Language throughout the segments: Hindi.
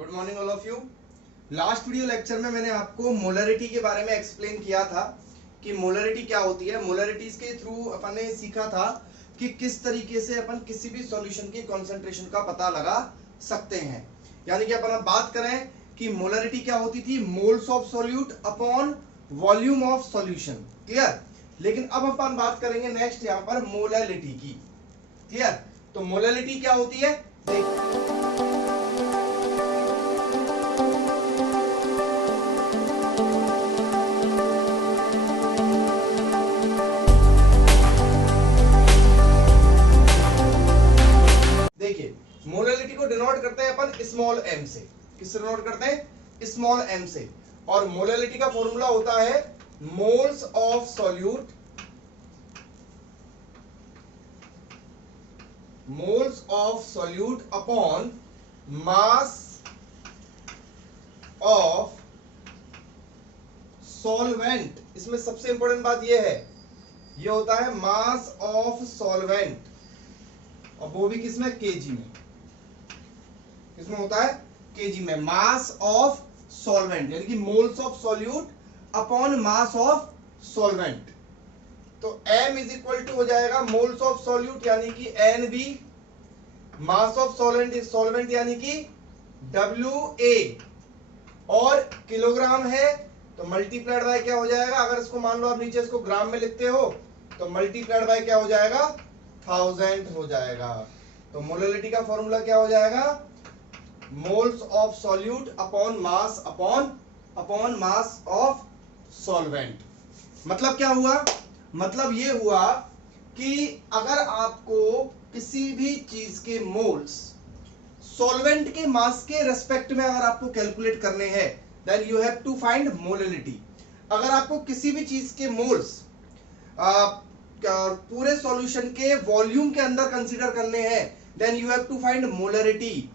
Good morning all of you. Last video lecture में मैंने आपको मोलरिटी के बारे में एक्सप्लेन किया था कि मोलरिटी क्या होती है। मोलरिटीज के थ्रू अपन ने सीखा था कि किस तरीके से अपन किसी भी सॉल्यूशन की कॉन्सेंट्रेशन का पता लगा सकते हैं। यानी कि अपन अब बात करें कि मोलरिटी क्या होती थी, moles of solute upon volume of solution. Clear. लेकिन अब अपन बात करेंगे नेक्स्ट यहाँ पर मोलरिटी की। क्लियर। तो मोलरिटी क्या होती है, देखिए मोलरिटी को डिनोट करते हैं अपन स्मॉल एम से। किससे डिनोट करते हैं? स्मॉल एम से। और मोलरिटी का फॉर्मूला होता है moles of solute, moles of solute upon mass of solvent. इसमें सबसे इंपॉर्टेंट बात यह है, यह होता है मास ऑफ सॉल्वेंट, और वो भी किसमें? केजी में। किसमें होता है? केजी में। मास ऑफ सॉल्वेंट यानी कि moles of solute upon mass of solvent. तो m इज इक्वल टू हो जाएगा मोल्स ऑफ सॉल्यूट यानी कि NB, मास ऑफ सॉल्वेंट यानी कि WA, और किलोग्राम है तो मल्टीप्लाइड बाय क्या हो जाएगा? अगर इसको मान लो आप नीचे इसको ग्राम में लिखते हो तो मल्टीप्लाइड बाय क्या हो जाएगा? 1000 हो जाएगा। तो मोलरिटी का फॉर्मूला क्या हो जाएगा? Moles of solute upon mass of solvent. मतलब क्या हुआ? मतलब ये हुआ कि अगर आपको किसी भी चीज के मोल्स सॉल्वेंट के मास के रेस्पेक्ट में अगर आपको कैलकुलेट करने हैं, then you have to find molarity. अगर आपको किसी भी चीज के मोल्स पूरे सॉल्यूशन के वॉल्यूम के अंदर कंसीडर करने हैं, then you have to find molarity.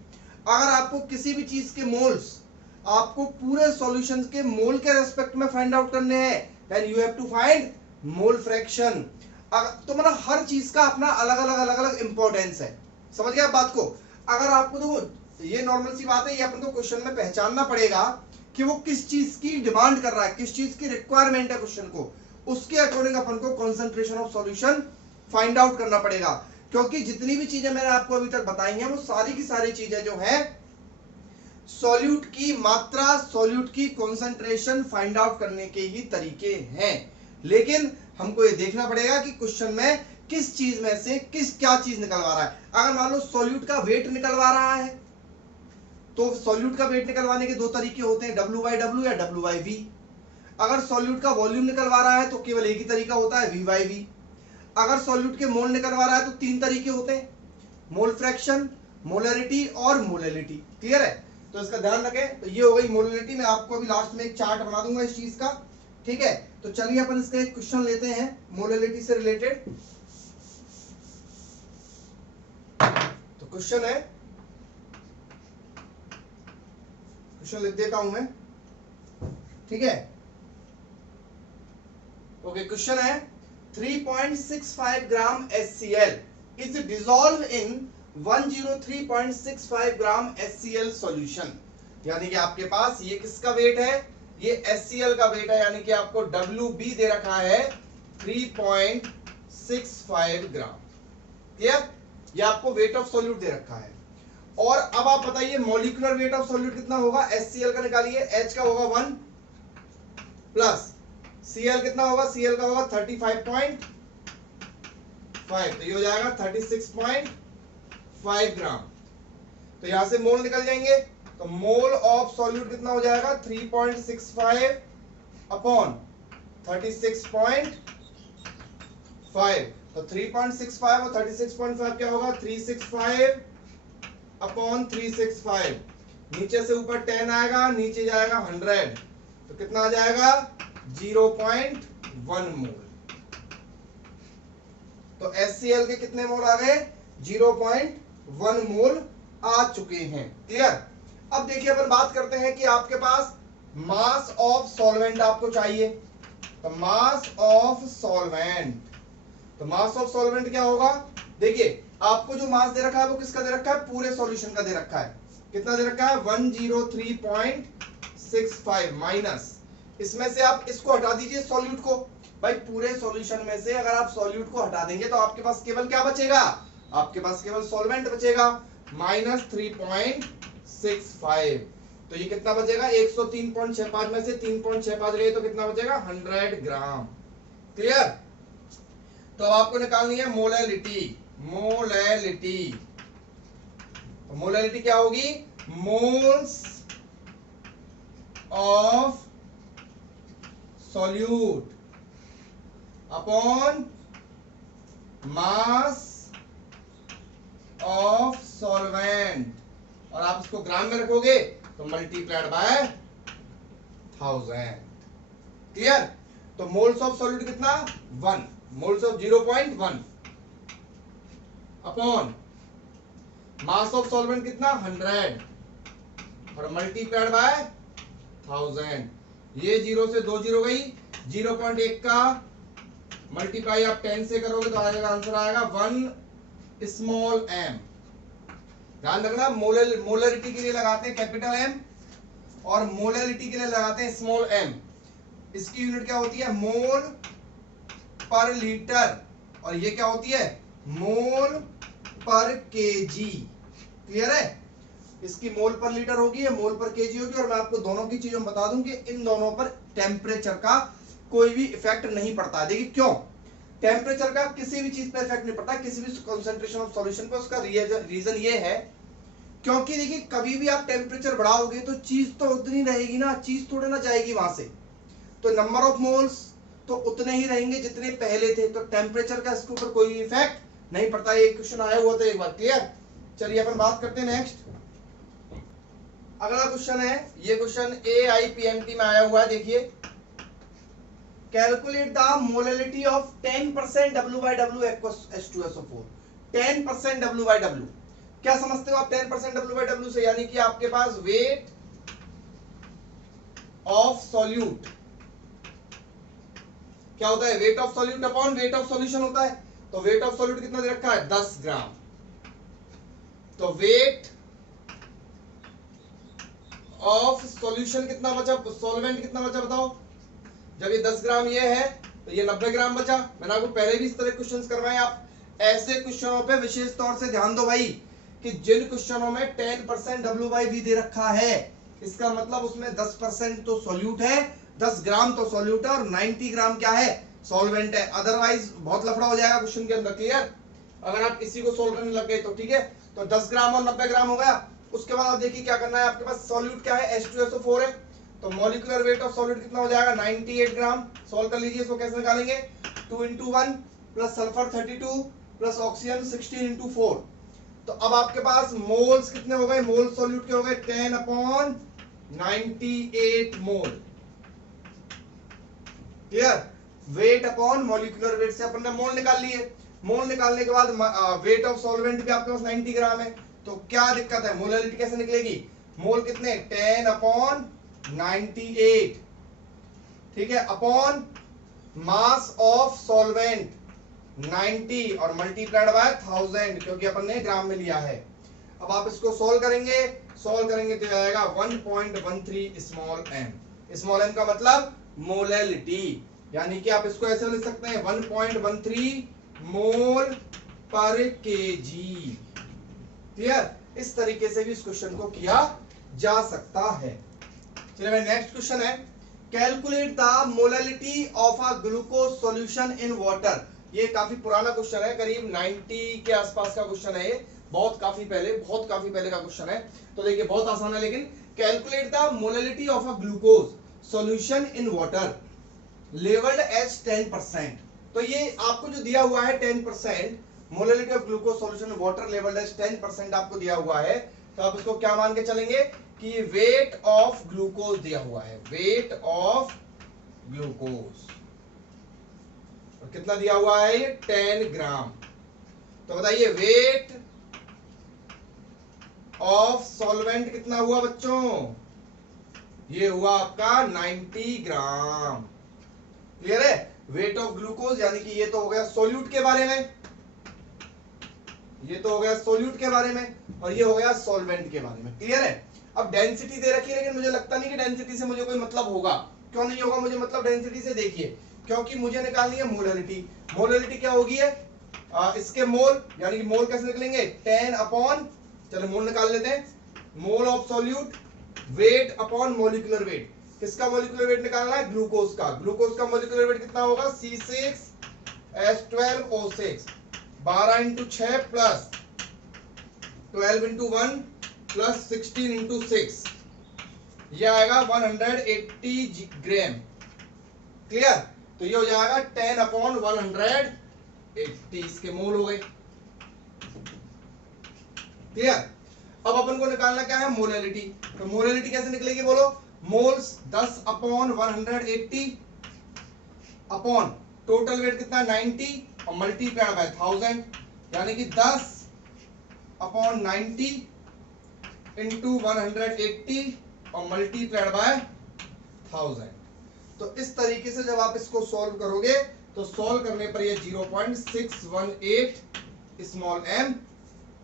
अगर आपको किसी भी चीज के मोल्स आपको पूरे सॉल्यूशन के मोल के रेस्पेक्ट में फाइंड आउट करने हैं, then you have to find mole fraction. तो मतलब हर चीज का अपना अलग अलग इंपॉर्टेंस है। समझ गए आप बात को? अगर आपको देखो ये नॉर्मल सी बात है, ये अपन को क्वेश्चन में पहचानना पड़ेगा कि वो किस चीज की डिमांड कर रहा है, किस चीज की रिक्वायरमेंट है क्वेश्चन को, उसके अकॉर्डिंग अपन को concentration of solution find out करना पड़ेगा। क्योंकि जितनी भी चीजें मैंने आपको अभी तक बताई हैं वो सारी की सारी चीजें जो है सॉल्यूट की मात्रा, सॉल्यूट की कंसंट्रेशन फाइंड आउट करने के ही तरीके हैं। लेकिन हमको ये देखना पड़ेगा कि क्वेश्चन में किस चीज में से क्या चीज निकलवा रहा है। अगर मान लो सॉल्यूट का वेट निकलवा रहा है तो सॉल्यूट का वेट निकलवाने के दो तरीके होते हैं, W/W या W/V। अगर सॉल्यूट का वॉल्यूम निकलवा रहा है तो केवल एक ही तरीका होता है, V/V। अगर सॉल्यूट के मोल निकलवा रहा है तो तीन तरीके होते हैं, मोल फ्रैक्शन, मोलरिटी और मोलरिटी। क्लियर है? तो इसका ध्यान रखें। तो ये हो गई मोलरिटी। मैं आपको अभी लास्ट में एक चार्ट बना दूंगा इस चीज का। ठीक है, तो चलिए अपन इसका एक क्वेश्चन लेते हैं मोलरिटी से रिलेटेड। तो क्वेश्चन है, क्वेश्चन लिख देता हूं मैं। ठीक है, ओके। क्वेश्चन है 3.65 ग्राम HCl is dissolved in 103.65 gram HCl solution. यानी कि आपके पास ये किसका वेट है? ये HCl का वेट है, यानी कि आपको WB दे रखा है 3.65 ग्राम। क्लियर? ये आपको वेट ऑफ सॉल्यूट दे रखा है। और अब आप बताइए मॉलिक्यूलर वेट ऑफ सॉल्यूट कितना होगा? HCl का निकालिए। H का होगा 1 प्लस Cl कितना होगा? Cl का होगा 35.5, तो ये हो जाएगा 36.5 ग्राम। तो यहां से मोल निकल जाएंगे। तो मोल ऑफ सॉल्यूट कितना हो जाएगा? 3.65 अपॉन 36.5। तो 3.65 और 36.5 क्या होगा? 365 अपॉन 365। नीचे से ऊपर 10 आएगा, नीचे जाएगा 100, तो कितना आ जाएगा? 0.1 मोल। तो HCl के कितने मोल आ गए? 0.1 मोल आ चुके हैं। क्लियर? अब देखिए अपन बात करते हैं कि आपके पास मास ऑफ सॉल्वेंट आपको चाहिए। तो मास ऑफ सॉल्वेंट, तो मास ऑफ सॉल्वेंट क्या होगा? देखिए आपको जो मास दे रखा है वो किसका दे रखा है? पूरे सॉल्यूशन का दे रखा है। कितना दे रखा है 103.65 माइनस, इसमें से आप इसको हटा दीजिए सॉल्यूट को। भाई पूरे सॉल्यूशन में से अगर आप सॉल्यूट को हटा देंगे तो आपके पास केवल क्या बचेगा, आपके पास केवल सॉल्वेंट बचेगा, -3.65। तो ये कितना बचेगा 103.65 में से 3.65 गए तो कितना बचेगा 100 ग्राम। क्लियर। तो अब आपको निकालनी है मोलैलिटी। मोलैलिटी क्या होगी, moles of solute upon mass of solvent, और आप इसको ग्राम में रखोगे तो मल्टीप्लाइड बाय 1000। क्लियर। तो मोल्स ऑफ सॉल्यूट कितना 1, moles of 0.1 upon mass of solvent कितना 100 और मल्टीप्लाइड बाय 1000। ये 0 से 2 जीरो गई, 0.1 का मल्टीप्लाई आप 10 से करोगे तो आएगा आंसर आएगा 1 स्मॉल m। ध्यान रखना मोलरिटी के लिए लगाते हैं कैपिटल M और मोलरिटी के लिए लगाते हैं स्मॉल m। इसकी यूनिट क्या होती है मोल पर लीटर, और ये क्या होती है मोल पर केजी। क्लियर है। इसकी मोल पर लीटर होगी, या मोल पर केजी होगी। और मैं आपको दोनों की चीजों बता दूं कि इन दोनों पर टेम्परेचर का कोई भी इफेक्ट नहीं पड़ता। देखिए क्यों, टेम्परेचर का किसी भी चीज पे इफेक्ट नहीं पड़ता, किसी भी कंसंट्रेशन ऑफ सॉल्यूशन पे। उसका रीजन ये है क्योंकि देखिए कभी भी आप टेम्परेचर बढ़ाओगे तो चीज तो उतनी रहेगी ना, चीज थोड़े ना जाएगी वहां से। तो नंबर ऑफ मोल्स तो उतने ही रहेंगे जितने पहले थे, तो टेम्परेचर का इसके ऊपर कोई इफेक्ट नहीं पड़ता। ये क्वेश्चन आया हुआ था एक बार। क्लियर। चलिए अपन बात करते हैं नेक्स्ट। अगला क्वेश्चन है, ये क्वेश्चन AIPMT में आया हुआ है। देखिए calculate the molality of 10% W/W aqueous H2SO4। 10% W/W क्या समझते हो आप 10% W/W से, यानी कि आपके पास वेट ऑफ सॉल्यूट क्या होता है, weight of solute upon weight of solution होता है। तो वेट ऑफ सॉल्यूट कितना दे रखा है 10 ग्राम। तो वेट ऑफ सॉल्यूशन कितना बचा, सॉल्वेंट कितना बचा बताओ। जब ये 10 ग्राम ये है तो ये 90 ग्राम बचा। मैंने आपको पहले भी इस तरह क्वेश्चंस करवाए। आप ऐसे क्वेश्चनों पे विशेष तौर से ध्यान दो भाई कि जिन क्वेश्चनों में 10% W/V दे रखा है, इसका मतलब उसमें 10% तो सॉल्यूट है, 10 ग्राम तो सॉल्यूट है और 90 ग्राम क्या है सॉल्वेंट है। अदरवाइज बहुत लफड़ा हो जाएगा क्वेश्चन के अंदर। क्लियर। अगर आप किसी को सोल्व करने लग गए तो ठीक है। तो 10 ग्राम और 90 ग्राम हो गया। उसके बाद आप देखिए क्या करना है, आपके पास सॉल्यूट क्या है H2SO4 है। तो मॉलिक्यूलर वेट ऑफ सॉल्यूट कितना हो जाएगा 98 ग्राम। सॉल्व कर लीजिए इसको। कैसे निकालेंगे 2 × 1 प्लस सल्फर 32 प्लस ऑक्सीजन 16 × 4। तो अब आपके पास मोल्स कितने हो गए, मोल सॉल्यूट के हो गए 10/98 mole. Clear. Weight upon molecular weight से अपन ने मोल निकाल लिए। मोल निकालने के बाद वेट ऑफ सॉल्वेंट भी आपके पास 90 ग्राम है। तो क्या दिक्कत है, मोलैलिटी कैसे निकलेगी, मोल कितने 10/98 ठीक है अपॉन मास ऑफ सॉल्वेंट 90 और मल्टीप्लाइड बाय 1000 क्योंकि अपन ने ग्राम में लिया है। अब आप इसको सोल्व करेंगे तो आएगा 1.13 स्मॉल m। स्मॉल m का मतलब मोलैलिटी, यानी कि आप इसको ऐसे लिख सकते हैं 1.13 मोल पर केजी। क्लियर। इस तरीके से भी इस क्वेश्चन को किया जा सकता है। चलिए नेक्स्ट क्वेश्चन है, calculate the molality of a glucose solution in water. ये काफी पुराना क्वेश्चन है, करीब 90 के आसपास का क्वेश्चन है। ये बहुत काफी पहले का क्वेश्चन है। तो देखिए बहुत आसान है, लेकिन calculate the molality of a glucose solution in water labelled as 10%। तो ये आपको जो दिया हुआ है 10% molality of glucose solution in water labelled as 10% आपको दिया हुआ है। तो आप इसको क्या मान के चलेंगे कि वेट ऑफ ग्लूकोज दिया हुआ है, वेट ऑफ ग्लूकोज कितना दिया हुआ है ये 10 ग्राम। तो बताइए वेट ऑफ सॉल्वेंट कितना हुआ बच्चों, ये हुआ आपका 90 ग्राम। क्लियर है। वेट ऑफ ग्लूकोज यानी कि ये तो हो गया सॉल्यूट के बारे में, ये तो हो गया सॉल्यूट के बारे में, और ये हो गया सॉल्वेंट के बारे में। क्लियर है? अब डेंसिटी दे रखी है, लेकिन मुझे लगता नहीं कि डेंसिटी से मुझे कोई मतलब होगा। क्यों नहीं होगा मुझे मतलब डेंसिटी से? देखिए, क्योंकि मुझे निकालनी है मोलरिटी। मोलरिटी क्या होगी है? इसके मोल, यानी कि मोल कैसे निकलेंगे? 10 अपॉन, चलो मोल निकाल लेते हैं, mole of solute, weight upon molecular weight. किसका मोलिकुलर वेट निकालना है? ग्लूकोज का। ग्लूकोज का मोलिकुलर वेट कितना होगा? C6H12O6, 12 into 6 plus 12 into 1 plus 16 into 6, यह आएगा 180 ग्राम। क्लियर? तो ये हो जाएगा 10 अपॉन 180, इसके मोल हो गए। क्लियर? अब अपन को निकालना क्या है? मोलरिटी। तो मोलरिटी कैसे निकलेगी बोलो? Moles 10 upon 180 upon total weight कितना? 90 और मल्टीप्लाइड बाय 1000, यानी कि 10 अपॉन 90 इंटू 180 और मल्टीप्लाइड बाय 1000। तो इस तरीके से जब आप इसको सॉल्व करोगे तो सॉल्व करने पर ये 0.618 स्मॉल m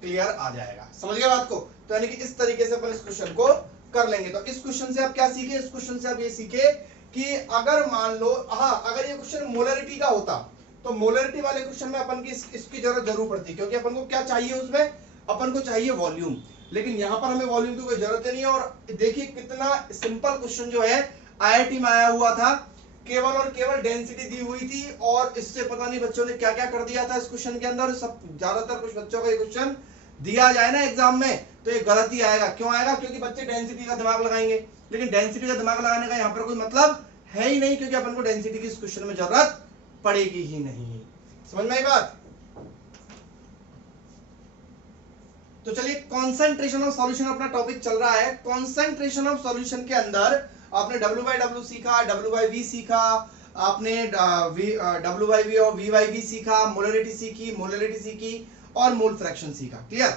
क्लियर आ जाएगा। समझ गए बात को? तो यानी कि इस तरीके से अपन इस क्वेश्चन को कर लेंगे। तो इस क्वेश्चन से आप क्या सीखे? इस क्वेश्चन से आप ये सीखे कि अगर मान लो, हाँ, अगर ये क्वेश्चन मोलरिटी का होता तो मोलरिटी वाले क्वेश्चन में अपन की इसकी जरूरत जरूर पड़ती, क्योंकि अपन को क्या चाहिए उसमें? अपन को चाहिए वॉल्यूम। लेकिन यहाँ पर हमें वॉल्यूम की कोई जरूरत नहीं है। और देखिए कितना सिंपल क्वेश्चन जो है आईआईटी में आया हुआ था, केवल और केवल डेंसिटी दी हुई थी, और इससे पता नहीं बच्चों ने क्या क्या कर दिया था इस क्वेश्चन के अंदर। सब ज्यादातर कुछ बच्चों का ये क्वेश्चन दिया जाए ना एग्जाम में तो ये गलत ही आएगा। क्यों आएगा? क्योंकि बच्चे डेंसिटी का दिमाग लगाएंगे, लेकिन डेंसिटी का दिमाग लगाने का यहाँ पर कोई मतलब है ही नहीं, क्योंकि अपन को डेंसिटी की इस क्वेश्चन में जरूरत पड़ेगी ही नहीं। समझ में आई बात? तो चलिए, कॉन्सेंट्रेशन ऑफ सॉल्यूशन अपना टॉपिक चल रहा है। कॉन्सेंट्रेशन ऑफ सॉल्यूशन के अंदर आपने W/W सीखा, W/V सीखा, आपने W/V और V/V सीखा, मोलरिटी सीखी, मोलरिटी सीखी और मोल फ्रैक्शन सीखा। क्लियर?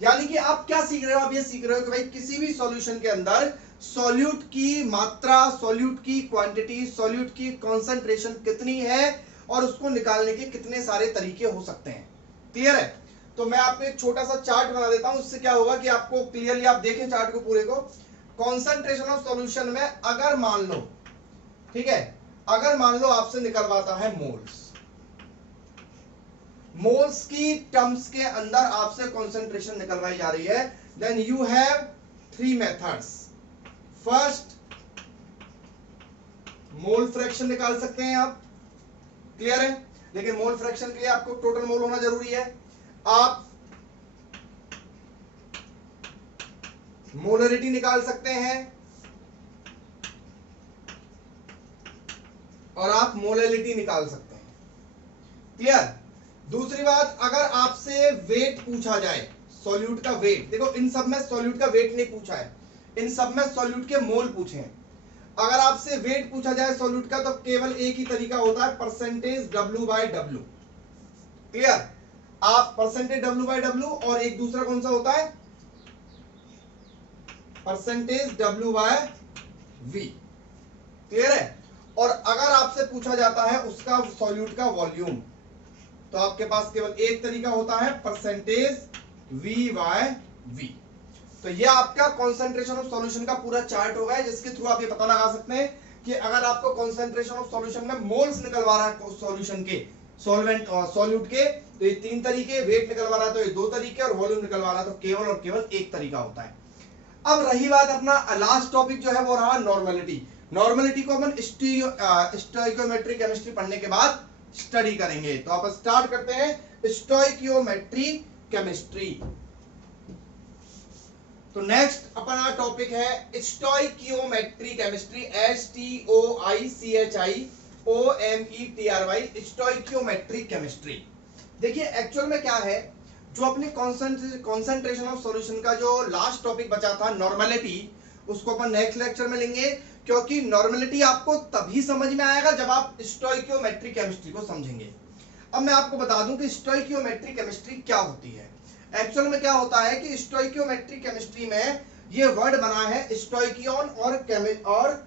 यानी कि आप क्या सीख रहे हो? आप ये सीख रहे हो कि भाई किसी भी सॉल्यूशन के अंदर सॉल्यूट की मात्रा, सॉल्यूट की क्वांटिटी, सॉल्यूट की कॉन्सेंट्रेशन कितनी है और उसको निकालने के कितने सारे तरीके हो सकते हैं। क्लियर है? तो मैं आपको एक छोटा सा चार्ट बना देता हूं, उससे क्या होगा कि आपको क्लियरली, आप देखें चार्ट को पूरे को। कॉन्सेंट्रेशन ऑफ सॉल्यूशन में अगर मान लो, ठीक है, अगर मान लो आपसे निकलवाता है मोल्स, मोल्स की टर्म्स के अंदर आपसे कॉन्सेंट्रेशन निकलवाई जा रही है, then you have 3 methods. First, mole fraction निकाल सकते हैं आप। क्लियर है? लेकिन मोल फ्रैक्शन के लिए आपको टोटल मोल होना जरूरी है। आप मोलरिटी निकाल सकते हैं और आप मोलरिटी निकाल सकते हैं। क्लियर? दूसरी बात, अगर आपसे वेट पूछा जाए, सॉल्यूट का वेट, देखो इन सब में सॉल्यूट का वेट नहीं पूछा है, इन सब में सॉल्यूट के मोल पूछे हैं। अगर आपसे वेट पूछा जाए सॉल्यूट का तो केवल एक ही तरीका होता है, परसेंटेज W/W। क्लियर? आप परसेंटेज W/W, और एक दूसरा कौन सा होता है? Percentage W/V। क्लियर है? और अगर आपसे पूछा जाता है उसका सॉल्यूट का वॉल्यूम तो आपके पास केवल एक तरीका होता है, परसेंटेज V/V। तो ये आपका कॉन्सेंट्रेशन ऑफ सॉल्यूशन का पूरा चार्ट होगा, जिसके थ्रू आप ये पता लगा सकते हैं कि अगर आपको कॉन्सेंट्रेशन ऑफ सॉल्यूशन में मोल्स निकलवा रहा है सॉल्यूशन के, सॉल्वेंट और सॉल्यूट के, तो ये 3 तरीके, वेट निकलवा रहा है तो ये 2 तरीके, और वॉल्यूम निकलवा रहा है तो केवल और केवल एक तरीका होता है। अब रही बात, अपना लास्ट टॉपिक जो है वो रहा नॉर्मलिटी। नॉर्मलिटी को अपन स्टोइकियोमेट्री केमिस्ट्री पढ़ने के बाद स्टडी करेंगे। तो आप स्टार्ट करते हैं स्टोइकियोमेट्री केमिस्ट्री। तो नेक्स्ट अपना टॉपिक है stoichiometry chemistry, STOICHIOMETRY, stoichiometry chemistry. देखिए एक्चुअल में क्या है, जो अपने कॉन्सेंट्रेशन ऑफ सॉल्यूशन का जो लास्ट टॉपिक बचा था नॉर्मलिटी, उसको अपन नेक्स्ट लेक्चर में लेंगे, क्योंकि नॉर्मलिटी आपको तभी समझ में आएगा जब आप स्टोइकियोमेट्री केमिस्ट्री को समझेंगे। अब मैं आपको बता दूं कि स्टोइकियोमेट्री केमिस्ट्री क्या होती है। एक्चुअल में क्या होता है कि स्टोइकियोमेट्री केमिस्ट्री में ये वर्ड बना है स्टोइकियोन और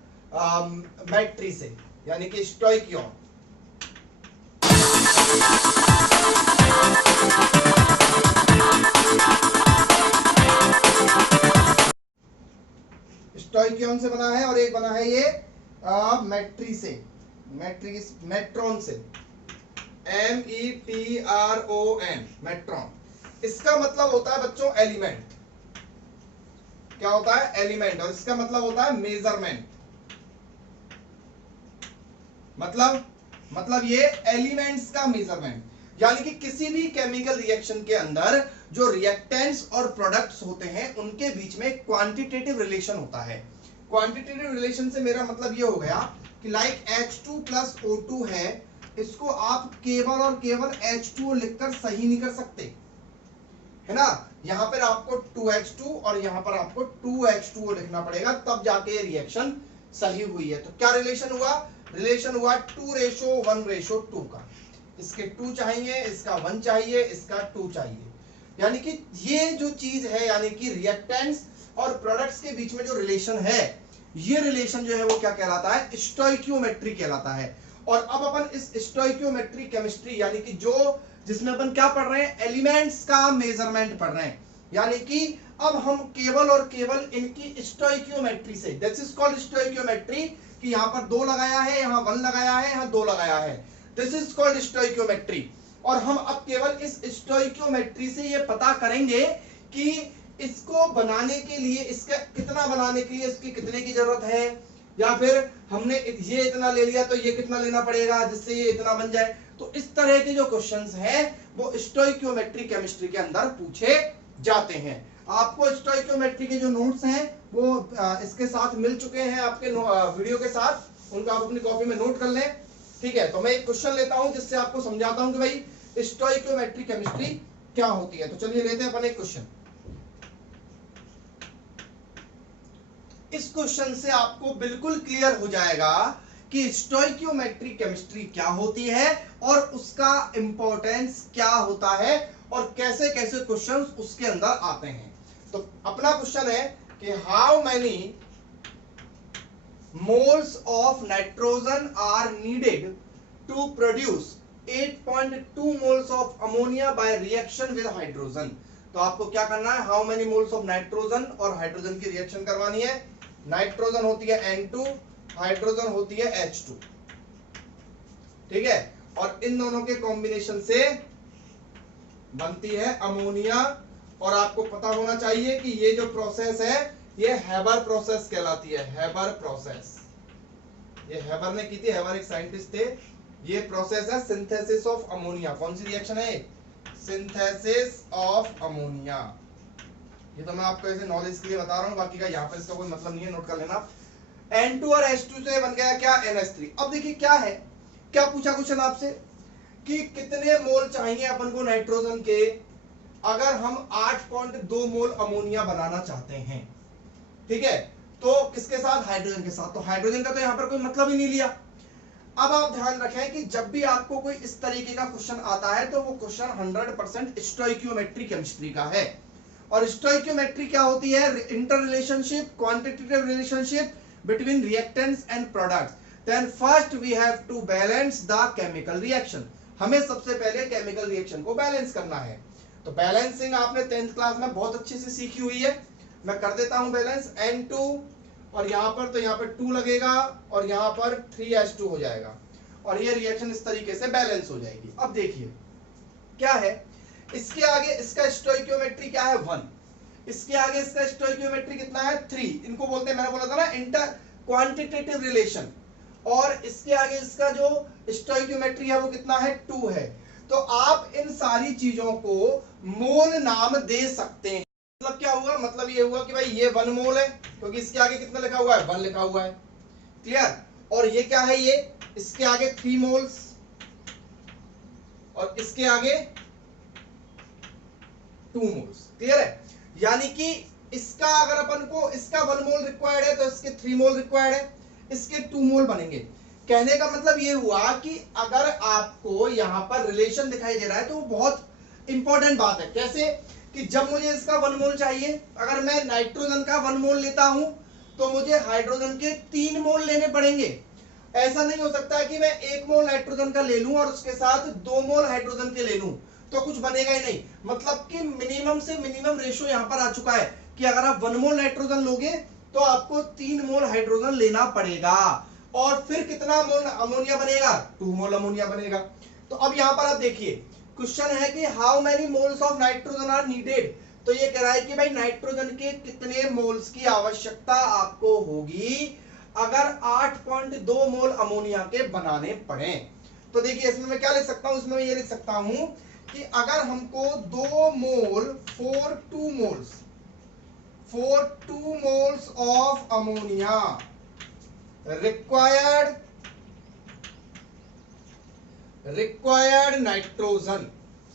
मेट्री से, यानी कि स्टोइकियोन। स्टोइकियन से बना है और एक बना है ये मैट्री से, मेट्रॉन से, METRON, मेट्रॉन। इसका मतलब होता है बच्चों एलिमेंट। क्या होता है? एलिमेंट। और इसका मतलब होता है मेजरमेंट। मतलब ये एलिमेंट्स का मेजरमेंट, यानी कि किसी भी केमिकल रिएक्शन के अंदर जो रिएक्टेंट्स और प्रोडक्ट्स होते हैं उनके बीच में क्वांटिटेटिव रिलेशन होता है। क्वांटिटेटिव रिलेशन से मेरा मतलब ये हो गया कि लाइक H2 प्लस O2 है, इसको आप केवल और केवल H2O लिखकर सही नहीं कर सकते, है ना। यहां पर आपको 2H2 और यहां पर आपको 2H2O लिखना पड़ेगा, तब जाके ये रिएक्शन सही हुई है। तो क्या रिलेशन हुआ? रिलेशन हुआ 2:1:2 का। इसके 2 चाहिए, इसका 1 चाहिए, इसका 2 चाहिए। यानी कि ये जो चीज है, यानी कि रिएक्टेंट्स और प्रोडक्ट्स के बीच में जो रिलेशन है, ये रिलेशन जो है वो क्या कहलाता है? स्टोइकियोमेट्री कहलाता है। और अब अपन इस स्टोइकियोमेट्री केमिस्ट्री, यानी कि जो जिसमें अपन क्या पढ़ रहे हैं? एलिमेंट्स का मेजरमेंट पढ़ रहे हैं। यानी कि अब हम केवल और केवल इनकी स्टोइकियोमेट्री से, दिस इज कॉल्ड स्टोइकियोमेट्री, कि यहां पर 2 लगाया है, यहां 1 लगाया है, यहां 2 लगाया है, दिस इज कॉल्ड स्टोइकियोमेट्री। और हम अब केवल इस स्टोइकियोमेट्री से ये पता करेंगे कि इसको बनाने के लिए, इसका कितना बनाने के लिए इसकी कितने की जरूरत है, या फिर हमने ये इतना ले लिया तो ये कितना लेना पड़ेगा जिससे ये इतना बन जाए। तो इस तरह के जो क्वेश्चंस हैं वो स्टोइकियोमेट्री केमिस्ट्री के अंदर पूछे जाते हैं। आपको स्टोइकियोमेट्री के जो नोट्स हैं वो इसके साथ मिल चुके हैं आपके वीडियो के साथ, उनका आप अपनी कॉपी में नोट कर लें। ठीक है, तो मैं एक क्वेश्चन लेता हूं जिससे आपको समझाता हूं कि भाई स्टोइकियोमेट्री केमिस्ट्री क्या होती है। तो चलिए लेते हैं अपन एक क्वेश्चन। इस क्वेश्चन से आपको बिल्कुल क्लियर हो जाएगा कि स्टोइकियोमेट्री केमिस्ट्री क्या होती है और उसका इंपॉर्टेंस क्या होता है और कैसे कैसे क्वेश्चंस उसके अंदर आते हैं। तो अपना क्वेश्चन है कि how many moles of nitrogen are needed to produce 8.2 moles of ammonia by reaction with hydrogen. तो आपको क्या करना है? How many moles of nitrogen और हाइड्रोजन की रिएक्शन करवानी है। नाइट्रोजन होती है N2, हाइड्रोजन होती है H2, ठीक है। और इन दोनों के कॉम्बिनेशन से बनती है अमोनिया। और आपको पता होना चाहिए कि ये जो प्रोसेस है ये हेबर प्रोसेस कहलाती है। हेबर प्रोसेस, ये हेबर ने की थी, हेबर एक साइंटिस्ट थे। ये प्रोसेस है सिंथेसिस ऑफ अमोनिया। कौन सी रिएक्शन है? Synthesis of ammonia. ये तो मैं आपको ऐसे नॉलेज के लिए बता रहा हूं, बाकी का यहाँ पर इसका कोई मतलब नहीं है, नोट कर लेना। N2 और H2 से बन गया क्या? NH3। अब देखिए क्या है, क्या पूछा क्वेश्चन आपसे कि कितने मोल चाहिए अपन को नाइट्रोजन के अगर हम 8.2 मोल अमोनिया बनाना चाहते हैं, ठीक है। तो किसके साथ? हाइड्रोजन के साथ। तो हाइड्रोजन का तो यहां पर कोई मतलब ही नहीं लिया। अब आप ध्यान रखें कि जब भी आपको कोई इस तरीके का क्वेश्चन आता है तो वो क्वेश्चन 100% स्टोइकियोमेट्री केमिस्ट्री का है। और स्टोइकियोमेट्री क्या होती है? Inter relationship, quantitative relationship between reactants and products. Then first we have to balance the chemical reaction. हमें सबसे पहले केमिकल रिएक्शन को बैलेंस करना है। तो बैलेंसिंग आपने 10th क्लास में बहुत अच्छे से सीखी हुई है। मैं कर देता हूं बैलेंस। N2 और यहां पर, तो यहां पर 2 लगेगा और यहां पर 3H2 हो जाएगा और ये रिएक्शन इस तरीके से बैलेंस हो जाएगी। अब देखिए क्या है, इसके आगे इसका स्टोइकियोमेट्री क्या है? 1। इसके आगे इसका स्टोइकियोमेट्री कितना है? 3। इनको बोलते हैं, मैंने बोला था ना, इंटर क्वांटिटेटिव रिलेशन। और इसके आगे इसका जो स्टोइकियोमेट्री है वो कितना है? 2 है। तो आप इन सारी चीजों को मोल नाम दे सकते हैं। मतलब क्या हुआ? मतलब ये हुआ कि भाई ये 1 मोल है क्योंकि इसके आगे कितना लिखा हुआ है? 1 लिखा हुआ है, क्लियर। और ये क्या है? ये इसके आगे 3 मोल्स और इसके आगे 2 मोल्स, क्लियर है। यानी कि इसका अगर अपन को इसका 1 मोल रिक्वायर्ड है तो इसके 3 मोल रिक्वायर्ड है, इसके 2 मोल बनेंगे। कहने का मतलब ये हुआ कि अगर आपको यहां पर रिलेशन दिखाई दे रहा है तो वो बहुत इंपॉर्टेंट बात है। कैसे कि जब मुझे इसका 1 मोल चाहिए, अगर मैं नाइट्रोजन का 1 मोल लेता हूं तो मुझे हाइड्रोजन के 3 मोल लेने पड़ेंगे। ऐसा नहीं हो सकता कि मैं 1 मोल नाइट्रोजन का ले लूं और उसके साथ 2 मोल हाइड्रोजन के ले लूं। तो कुछ बनेगा ही नहीं। मतलब कि मिनिमम से मिनिमम रेशो यहां पर आ चुका है कि अगर आप 1 मोल नाइट्रोजन लोगे तो आपको 3 मोल हाइड्रोजन लेना पड़ेगा, और फिर कितना मोल अमोनिया बनेगा, 2 मोल अमोनिया बनेगा। तो अब यहां पर आप देखिए क्वेश्चन है कि how many moles of nitrogen are needed. तो ये कह रहा है कि भाई नाइट्रोजन के कितने मोल्स की आवश्यकता आपको होगी अगर 8.2 मोल अमोनिया के बनाने पड़े। तो देखिए इसमें मैं क्या लिख सकता हूं, इसमें मैं ये लिख सकता हूं कि अगर हमको 2 mole for 2 moles of ammonia required nitrogen,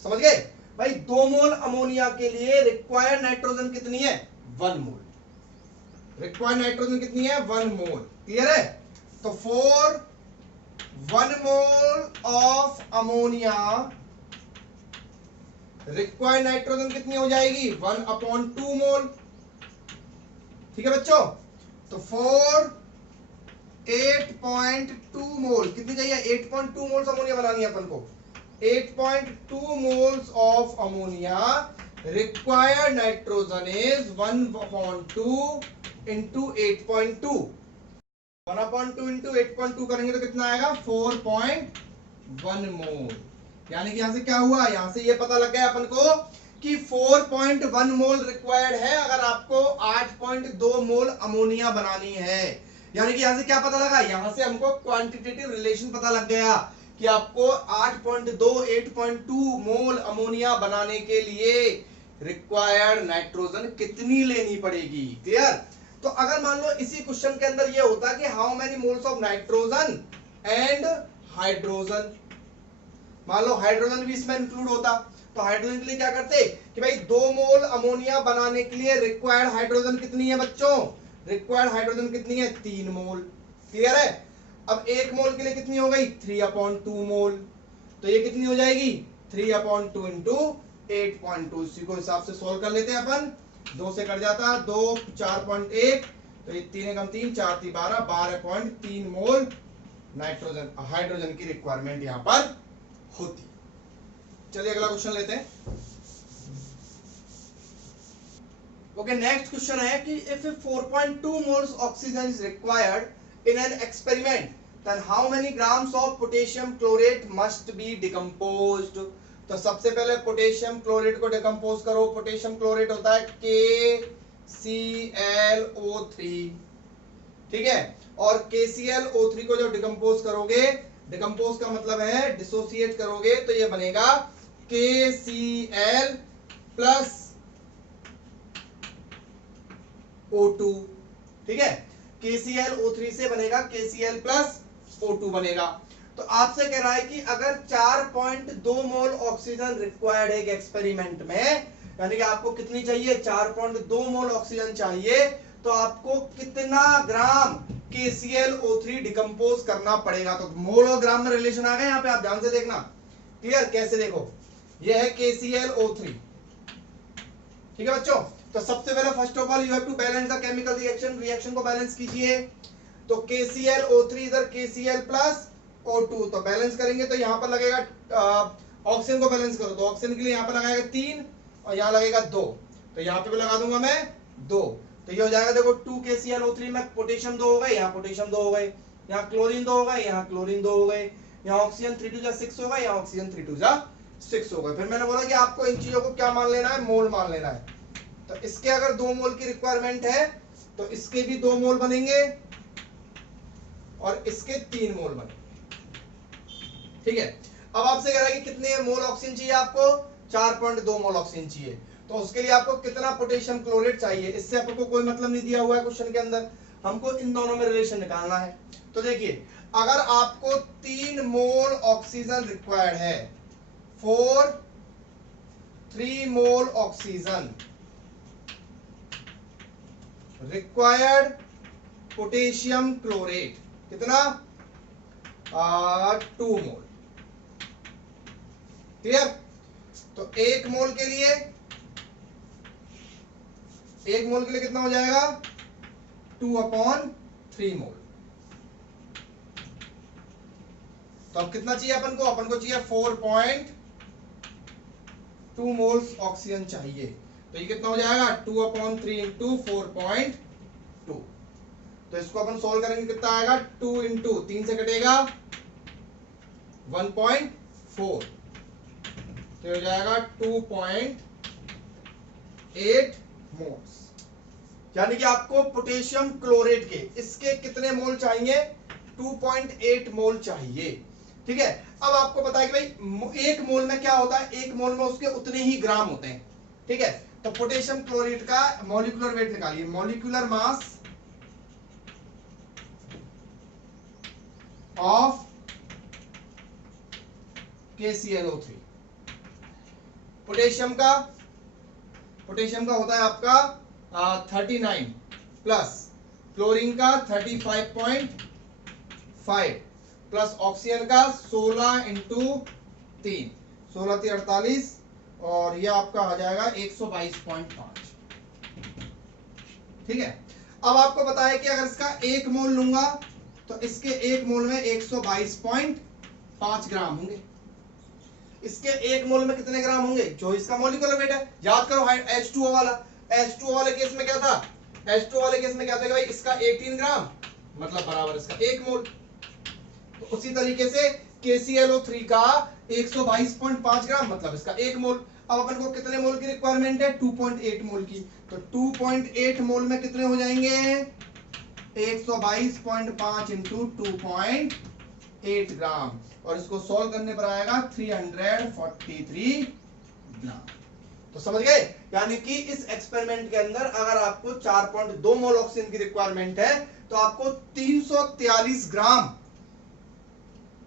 समझ गए भाई, 2 मोल अमोनिया के लिए रिक्वायर्ड नाइट्रोजन कितनी है, 1 मोल। रिक्वायर्ड नाइट्रोजन कितनी है, 1 मोल। क्लियर है। तो for 1 mole of ammonia required nitrogen कितनी हो जाएगी, 1/2 मोल। ठीक है बच्चों। तो फॉर 8.2 मोल कितनी चाहिए, 8.2 मोल्स अमोनिया बनानी है अपन को। 8.2 moles of ammonia required nitrogen is 1/2 into 8.2। 1/2 into 8.2 करेंगे तो कितना आएगा, 4.1 मोल। यानी कि यहां से क्या हुआ, यहां से ये पता लग गया अपन को कि 4.1 मोल रिक्वायर्ड है अगर आपको 8.2 मोल अमोनिया बनानी है। यानी कि यहां से क्या पता लगा, यहां से हमको क्वांटिटेटिव रिलेशन पता लग गया कि आपको 8.2 मोल अमोनिया बनाने के लिए रिक्वायर्ड नाइट्रोजन कितनी लेनी पड़ेगी। क्लियर। तो अगर मान लो इसी क्वेश्चन के अंदर यह होता कि how many moles of nitrogen and hydrogen, मान लो हाइड्रोजन भी इसमें इंक्लूड होता, तो हाइड्रोजन के लिए क्या करते कि भाई 2 मोल अमोनिया बनाने के लिए रिक्वायर्ड हाइड्रोजन कितनी है बच्चों, रिक्वायर्ड हाइड्रोजन कितनी है, 3 मोल। क्लियर है। अब 1 मोल के लिए कितनी हो गई, 3/2 मोल। तो ये कितनी हो जाएगी, 3/2 इंटू 8.2। इसी को हिसाब से सोल्व कर लेते हैं अपन। 2 से कट जाता, 2 4.1, तो ये 3 कम 3 4 3 12, 12.3 मोल नाइट्रोजन हाइड्रोजन की रिक्वायरमेंट यहां पर होती। चलिए अगला क्वेश्चन लेते हैं। ओके, नेक्स्ट क्वेश्चन है कि if 4.2 moles oxygen is required in an experiment then how many grams of potassium chlorate must be decomposed. तो सबसे पहले पोटेशियम क्लोरेट को डिकम्पोज करो। पोटेशियम क्लोरेट होता है KClO3, ठीक है। और KClO3 को जब डिकम्पोज करोगे, डिकम्पोज का मतलब है डिसोसिएट करोगे, तो ये बनेगा KCl प्लस O2, ठीक है। KClO3 से बनेगा KCl प्लस O2 बनेगा। तो आपसे कह रहा है कि अगर 4.2 मोल ऑक्सीजन रिक्वायर्ड है एक्सपेरिमेंट में, यानी कि आपको कितनी चाहिए, 4.2 मोल ऑक्सीजन चाहिए, तो आपको कितना ग्राम KClO3 डिकम्पोज करना पड़ेगा। तो मोल और ग्राम में रिलेशन आ गया यहां पे, आप ध्यान से देखना। क्लियर। कैसे, देखो ये है KClO3, ठीक है बच्चों। तो सबसे पहले first of all you have to balance the chemical reaction, reaction को बैलेंस कीजिए। तो KClO3 इधर KCl प्लस O2, तो बैलेंस करेंगे तो यहां पर लगेगा, ऑक्सीजन को बैलेंस करो तो ऑक्सीजन के लिए यहां पर लगाएगा 3 और यहां लगेगा 2, तो यहां पे भी लगा दूंगा मैं 2, तो ये हो जाएगा देखो 2 KClO3 में पोटेशियम 2 हो गए, यहाँ पोटेशियम 2 हो गए, यहाँ क्लोरीन 2 हो गए, यहाँ क्लोरीन 2 हो गए, यहाँ ऑक्सीजन 3 2 6 हो गए, यहाँ ऑक्सीजन 3 2 6 हो गए। फिर मैंने बोला कि आपको इन चीजों को क्या मान लेना है, मोल मान लेना है। तो इसके अगर 2 मोल की रिक्वायरमेंट है तो इसके भी 2 मोल बनेंगे और इसके 3 मोल बनेंगे, ठीक है। अब आपसे कह रहा है कि कितने मोल ऑक्सीजन चाहिए आपको, 4.2 मोल ऑक्सीजन चाहिए, तो उसके लिए आपको कितना पोटेशियम क्लोरेट चाहिए, इससे आपको कोई मतलब नहीं दिया हुआ है क्वेश्चन के अंदर, हमको इन दोनों में रिलेशन निकालना है। तो देखिए अगर आपको 3 मोल ऑक्सीजन रिक्वायर्ड है, 3 मोल ऑक्सीजन रिक्वायर्ड पोटेशियम क्लोरेट कितना, 2 मोल। क्लियर। तो 1 मोल के लिए कितना हो जाएगा, 2/3 मोल। तो अब कितना चाहिए अपन को चाहिए 2 मोल्स ऑक्सीजन चाहिए। तो ये कितना हो जाएगा 2/3 इंटू 4.2। तो इसको अपन सोल्व करेंगे, कितना आएगा 2 इंटू 3 से कटेगा 1.4, तो हो जाएगा 2.8 मोल्स। यानी कि आपको पोटेशियम क्लोरेट के इसके कितने मोल चाहिए 2.8 मोल चाहिए। ठीक है, अब आपको पता है कि भाई एक मोल में क्या होता है, एक मोल में उसके उतने ही ग्राम होते हैं। ठीक है, तो पोटेशियम क्लोरेट का मॉलिक्यूलर वेट निकालिए, molecular mass of KClO3। Potassium का होता है आपका 39 प्लस क्लोरीन का 35.5 प्लस ऑक्सीजन का 16 इंटू 3, 16 3 48 और ये आपका आ जाएगा 122.5। ठीक है, अब आपको पता है कि अगर इसका एक मोल लूंगा तो इसके एक मोल में 122.5 ग्राम होंगे। इसके एक मोल में कितने ग्राम होंगे, जो इसका मॉलिक्यूलर वेट है। याद करो H2O वाला, H2O वाले केस में क्या था, H2O वाले केस में क्या था कि भाई इसका 18 ग्राम मतलब बराबर इसका एक मोल। तो उसी तरीके से KClO3 का 122.5 ग्राम मतलब इसका एक मोल। अब अपन को कितने मोल की रिक्वायरमेंट है 2.8 मोल की। तो 2.8 मोल में कितने हो जाएंगे 122.5 इंटू 2.8 ग्राम, और इसको सॉल्व करने पर आएगा 343 ग्राम। तो समझ गए, यानी कि इस एक्सपेरिमेंट के अंदर अगर आपको 4.2 मोल ऑक्सीजन की रिक्वायरमेंट है तो आपको 343 ग्राम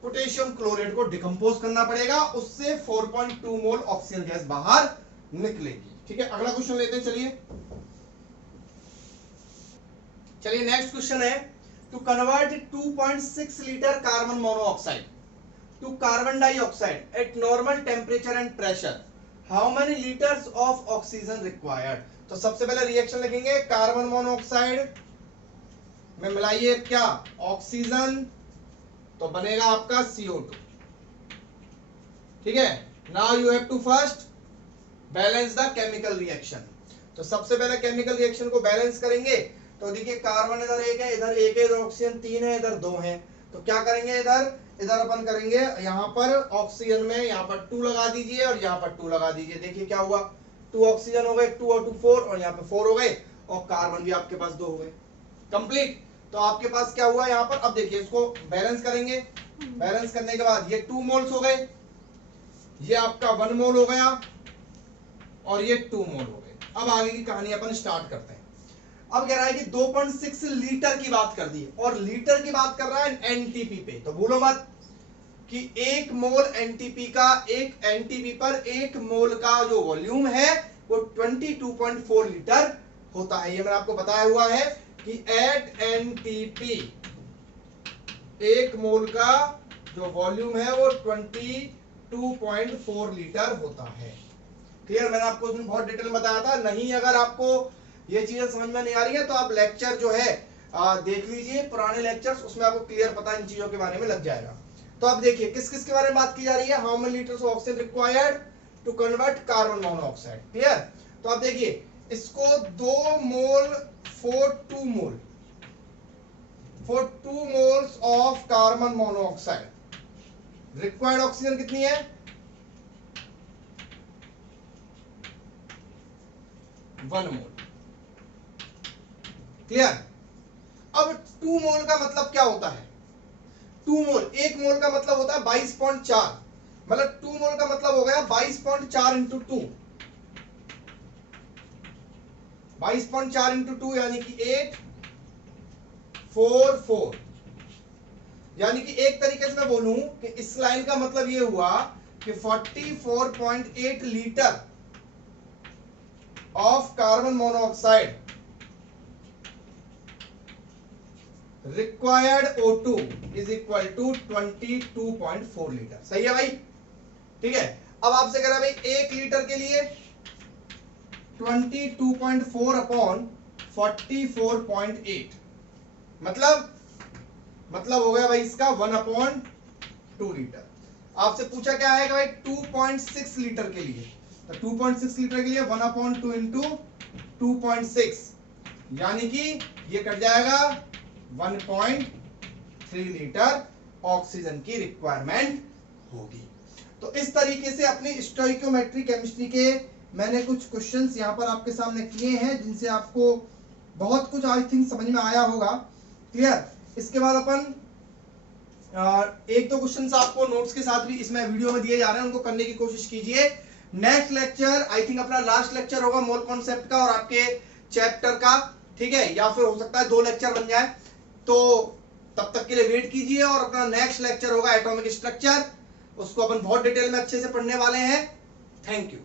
पोटेशियम क्लोराइड को डिकम्पोज करना पड़ेगा, उससे 4.2 मोल ऑक्सीजन गैस बाहर निकलेगी। ठीक है, अगला क्वेश्चन लेते हैं। चलिए नेक्स्ट क्वेश्चन है, to convert 2.6 litre carbon monoxide to carbon dioxide at normal temperature and pressure, how many litres of oxygen required. तो सबसे पहले रिएक्शन लिखेंगे, कार्बन मोनोऑक्साइड में मिलाइए क्या ऑक्सीजन, तो बनेगा आपका CO2। ठीक है, now you have to first balance the chemical reaction. तो सबसे पहले केमिकल रिएक्शन को बैलेंस करेंगे। तो देखिए कार्बन इधर एक है, इधर एक है, इधर ऑक्सीजन 3 है, इधर 2 है। तो क्या करेंगे, इधर अपन करेंगे यहां पर ऑक्सीजन में यहां पर 2 लगा दीजिए और यहां पर 2 लगा दीजिए। देखिए क्या हुआ, 2 ऑक्सीजन हो गए, 2 और 2 4, और यहाँ पे 4 हो गए, और कार्बन भी आपके पास 2 हो गए, कंप्लीट। तो आपके पास क्या हुआ यहाँ पर, अब देखिए इसको बैलेंस करेंगे। बैलेंस करने के बाद ये 2 मोल्स हो गए, ये आपका 1 मोल हो गया, और ये 2 मोल हो गए। अब आगे की कहानी अपन स्टार्ट करते हैं। अब कह रहा है कि 2.6 लीटर की बात कर दी, और लीटर की बात कर रहा है एनटीपी पे। तो भूलो मत कि 1 मोल एनटीपी का, एक एनटीपी पर 1 मोल का जो वॉल्यूम है वो 22.4 लीटर होता है। ये मैंने आपको बताया हुआ है कि एट एनटीपी 1 मोल का जो वॉल्यूम है वो 22.4 लीटर होता है। क्लियर, मैंने आपको उसमें बहुत डिटेल में बताया था। नहीं अगर आपको ये चीजें समझ में नहीं आ रही है तो आप लेक्चर जो है देख लीजिए, पुराने लेक्चर्स, उसमें आपको क्लियर पता इन चीजों के बारे में लग जाएगा। तो अब देखिए किस किस के बारे में बात की जा रही है, how many litres of oxygen required to convert carbon monoxide. Clear, तो अब देखिए इसको 2 mole for 2 mole for 2 moles of carbon monoxide required oxygen कितनी है 1 मोल। क्लियर, अब 2 मोल का मतलब क्या होता है, 2 मोल, 1 मोल का मतलब होता है 22.4, मतलब 2 मोल का मतलब हो गया 22.4 इंटू 2, 22.4 इंटू 2 यानी कि 844। यानी कि एक तरीके से मैं बोलूं कि इस लाइन का मतलब ये हुआ कि 44.8 litre of carbon monoxide required O2 is equal to 22.4 litre. सही है भाई, ठीक है। अब आपसे कह रहा है भाई 1 लीटर के लिए 22.4 अपॉन 44.8 मतलब हो गया भाई इसका 1/2 लीटर। आपसे पूछा क्या है कि भाई 2.6 लीटर के लिए, 2.6 लीटर के लिए 1/2 इंटू 2.6, यानी कि ये कट जाएगा 1.3 लीटर ऑक्सीजन की रिक्वायरमेंट होगी। तो इस तरीके से अपनी स्टोइकियोमेट्री केमिस्ट्री के मैंने कुछ क्वेश्चंस यहाँ पर आपके सामने किए हैं, जिनसे आपको बहुत कुछ आई थिंक समझ में आया होगा। क्लियर? इसके बाद अपन एक दो क्वेश्चंस आपको नोट्स के साथ भी इसमें वीडियो में दिए जा रहे हैं, उनको करने की कोशिश कीजिए। नेक्स्ट लेक्चर आई थिंक अपना लास्ट लेक्चर होगा मोल कॉन्सेप्ट का और आपके चैप्टर का, ठीक है, या फिर हो सकता है 2 लेक्चर बन जाए, तो तब तक के लिए वेट कीजिए। और अपना नेक्स्ट लेक्चर होगा एटॉमिक स्ट्रक्चर, उसको अपन बहुत डिटेल में अच्छे से पढ़ने वाले हैं। Thank you.